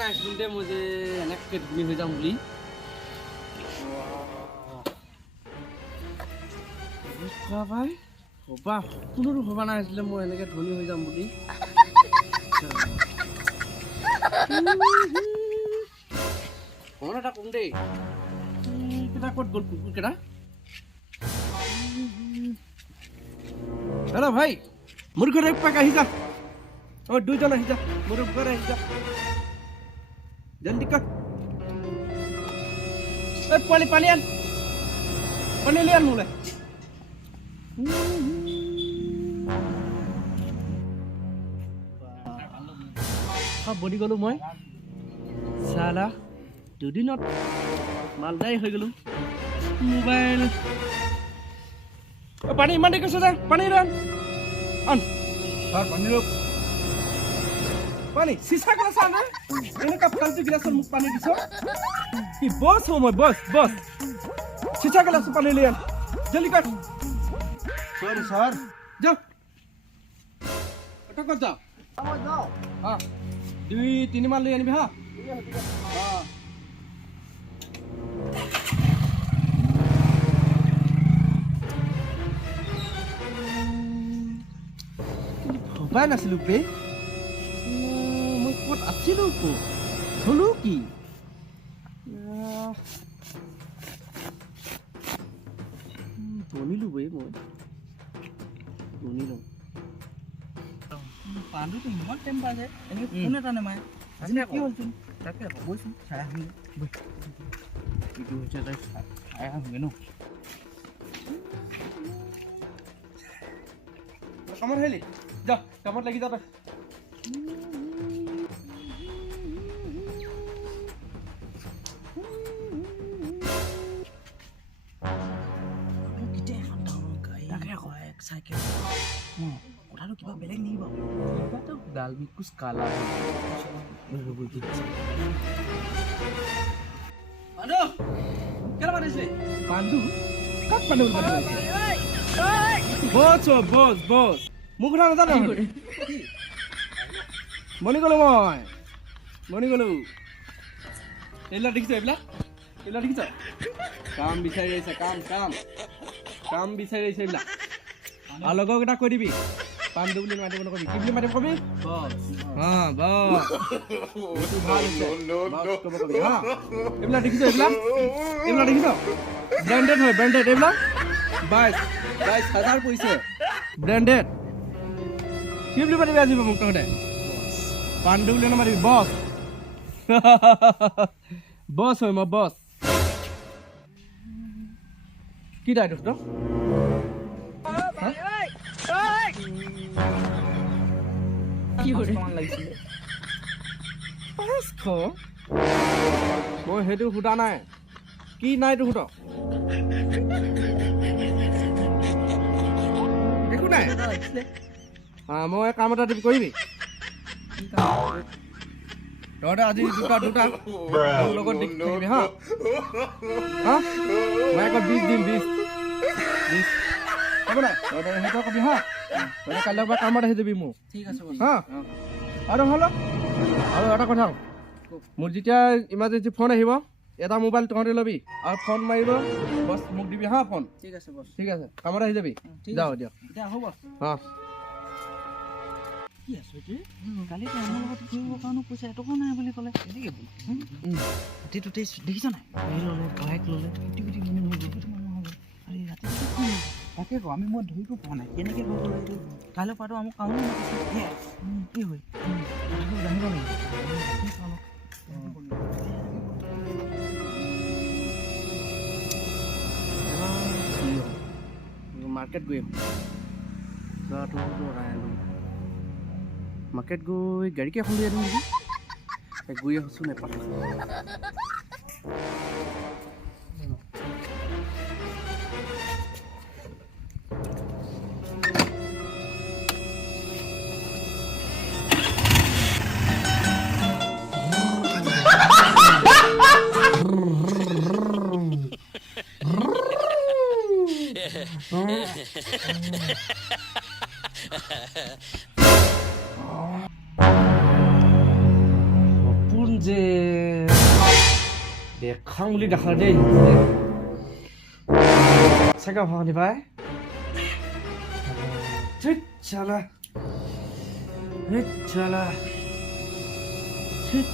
নাই শুনতে মই যে এনেকৈ ধনী হৈ যাম বুলি ভাই হবা কোনোটো ভবা নাছিলে মই এনেকৈ ধনী হৈ যাম বুলি ফোন এটা কম দেই কেইটা ক'ত গ'ল কুকুৰকেইটা হেল্ল' ভাই মোৰ ঘৰত এক পাক আহি যা দুইজন আহি যা মোৰ ঘৰত আহি যা জলদি কৰ পানী আন পানী লৈ আন মোলৈ বনি গ'লো মই চালা দুদিনত মালদাই হৈ গ'লো মোবাইল পানী ইমান দেৰি কৈছে যে পানী লৈ আন পানী ৰ পানী চিচা গিলাচ আন এনেকুৱা ফাল্টু গিলাচত মোক পানী দিছ কি বছ হওঁ মই বছ চিচা গিলাচত পানী লৈ আন জলদি কৰ সরি স্যার যা এটা ক'ত যাওঁ আমার যাও 2-3 মান লৈ আনিবি হা ভবাই নাছিলো বে মই ক'ত আছিলো হলো কি বনিলো বে মই বনিলো পাণ্ডুটো ইমান টাইম পাইছে এনেকৈ ফোন এটা নেমাৰে আজি কি হ'লচোন তাকে আকৌ বৈচোন চাই আহোঁগৈ বৈ কিটো হৈছে তাই চাই আহোঁগৈ ন কামত আহিলি যা কামত লাগি যা তই চাইকেল কথাটো কিবা বেলেগ নেকি বাৰু কিবাটো ডাল মে কুছ কালা পাণ্ডু কেলে মাতিছিলি পাণ্ডু কাক পাণ্ডু বছ মোৰ কথা নাজানো মনি গ'লো এইবিলাক দেখিছ এইবিলাক দেখিছ কাম বিচাৰি আহিছে কাম বিচাৰি আহিছে এইবিলাক আৰু লগৰকেইটা কৈ দিবি পাণ্ডু বুলি মাতিব নকবি কি বুলি মাতিব কবি এইবিলাক দেখিছ ব্ৰেণ্ডেড হয় এইবিলাক 22,000 পৰিছে ব্ৰেণ্ডেড কি বুলি মাতিবি আজি মোক তহঁতে পাণ্ডু বুলি নামাতিবি বছ হয় মই বছ কি দায়িত্ব তোৰ মই সেইটো সোধা নাই কি নাই তোৰ সোধ একো নাই মই কাম এটা দিম কৰিবি তহঁতে আজি দুটা মোৰ লগত দেখি থাকিবি হা মই আকৌ 20 দিম 20 হ'ব নাই তহঁতে সেইটো কবি হা তহঁতে কাইলৈ পৰা কামত আহি যাবি মোক ঠিক আছে হা আৰু এটা কথা মোৰ যেতিয়া ইমাৰ্জেঞ্চি ফোন আহিব এটা মোবাইল তহঁতে ল'বি আৰু ফোন মাৰিব বছ মোক দিবি হা ফোন ঠিক আছে বছ ঠিক আছে কামত আহি যাবি যাওঁ দিয়ক এতিয়া হ'ব হা কি আছো কালি আমাৰ লগত ফুৰিবৰ কাৰণে পইচা এটকা নাই বুলি ক'লে এনেকৈ ৰাতিটোতে দেখিছ নাই গাড়ী ল'লে বাইক ল'লে কোটি মানুহ হৈ গ'ল আৰে ৰাতি তাকে কওঁ আমি মই ধৰিব পৰা নাই কেনেকৈ হৈ গ'ল এইটো কাইলৈ পৰাটো আমাক কামো মাতিছে কি হয় কথাটো জানিব লাগিব মাৰ্কেট গৈ মাৰ্কেট গৈ গাড়ীকে এখন লৈ আনো নেকি গৈ আছোঁচোন এপাক যে দেখাং বুলি দেখাল দেই চাকা ভাঙি পাই ঠিক চালা চালা ঠিক